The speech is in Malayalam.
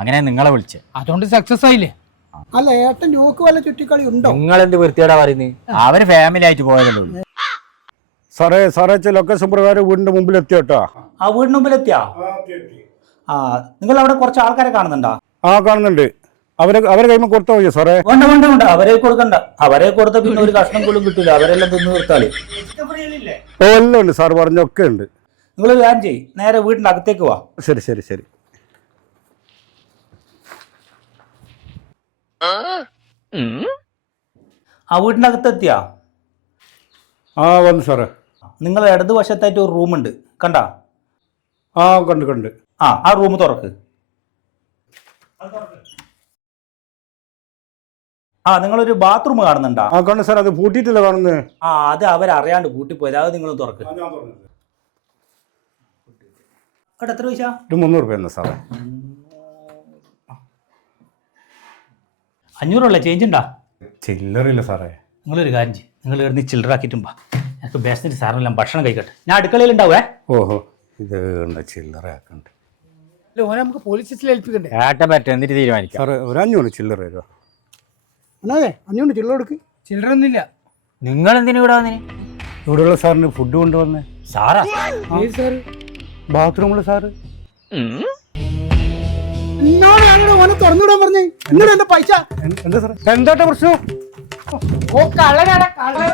അങ്ങനെ നിങ്ങളെ വിളിച്ച്. അതുകൊണ്ട് സക്സസ് ആയില്ലേ? അല്ല ഏട്ടൻ നോക്ക് വല്ല ചുറ്റിക്കളി ഉണ്ടോ? നിങ്ങളെന്ത് വൃത്തിയോടാ പറയുന്നത്? അവര് ഫാമിലി ആയിട്ട് പോയതല്ലോ. സാറേ ലൊക്കേഷൻ പ്രകാരം വീടിന്റെ മുമ്പിൽ എത്തിയോട്ടോ. ആ വീടിന് മുമ്പിലെത്തിയാ? ആ നിങ്ങൾ അവിടെ കുറച്ച് ആൾക്കാരെ കാണുന്നുണ്ടോ? ആ കാണുന്നുണ്ട്. അവരെ കൈമ കൊടുത്താൽ മതിയോ സാറേ? വേണ്ട അവരെ കൊടുക്കണ്ട. അവരെ കൊടുത്ത പിന്നെ ഒരു കഷ്ണം പോലും കിട്ടില്ല. അവരെല്ലാം തിന്ന് നിർത്താളി. ഓ എല്ലാം ഉണ്ട് സാർ, പറഞ്ഞൊക്കെ ഉണ്ട്. നിങ്ങൾ കാര്യം ചെയ്യ്, നേരെ വീടിന്റെ അകത്തേക്ക് വാ. ശരി. ആ വീടിന്റെ അകത്തെത്തിയാ? ആ വന്നു സാറേ. നിങ്ങൾ ഇടതുവശത്തായിട്ട് ഒരു റൂമുണ്ട്, കണ്ടാ? ആ കണ്ട്. ആ റൂം തുറക്ക്. നിങ്ങളൊരു ബാത്റൂം കാണുന്നുണ്ടാ? ആ കണ്ടു സാർ, അത് പൂട്ടിയിട്ടില്ല കാണുന്നത്. അത് അവരറിയാണ്ട് പൂട്ടിപ്പോയത്. അത് നിങ്ങൾ തുറക്ക്. അവിടെ എത്ര പൈസ? 300 രൂപ എന്നാ സാറേ. 500 ഉള്ള ചേഞ്ച് ഉണ്ടാ? ചില്ലറില്ല സാറേ. നിങ്ങളൊരു കാര്യം ചെയ്യും, നിങ്ങൾ ഇവിടുന്ന് ചില്ലറാക്കിയിട്ടും വാ. എനിക്ക് ബേസിന് സാറിനെല്ലാം ഭക്ഷണം കഴിക്കട്ടെ. ഞാൻ അടുക്കളയിൽ ഉണ്ടാവേ. ഓഹോ, ഇത് ചില്ലറ ആക്കണ്ട്. ഓനെ നമുക്ക് പോലീസ് സ്റ്റേഷനിൽ ഏൽപ്പിക്കണ്ടേ? ഏട്ടൻ പറ്റും, എന്നിട്ട് തീരുമാനിക്കാം. സാറേ ഒരു 500 ചില്ലറ തരുമോ? അതെ 500 ചില്ലറ കൊടുക്ക്. ചില്ലറൊന്നുമില്ല. നിങ്ങൾ എന്തിനു ഇവിടെ വന്നിന്? ഇവിടെയുള്ള സാറിന് ഫുഡ് കൊണ്ടുവന്നേ. സാറാ? സാറ് ബാത്റൂമില് സാറ്. എന്നോട് ഞങ്ങളുടെ ഓനെ തുറന്നുവിടാൻ പറഞ്ഞേ. എന്നോട് എന്റെ പൈസ എന്താ സാറേ, എന്താ പ്രശ്നം? ഓ കള്ളനാടാ കള്ളൻ.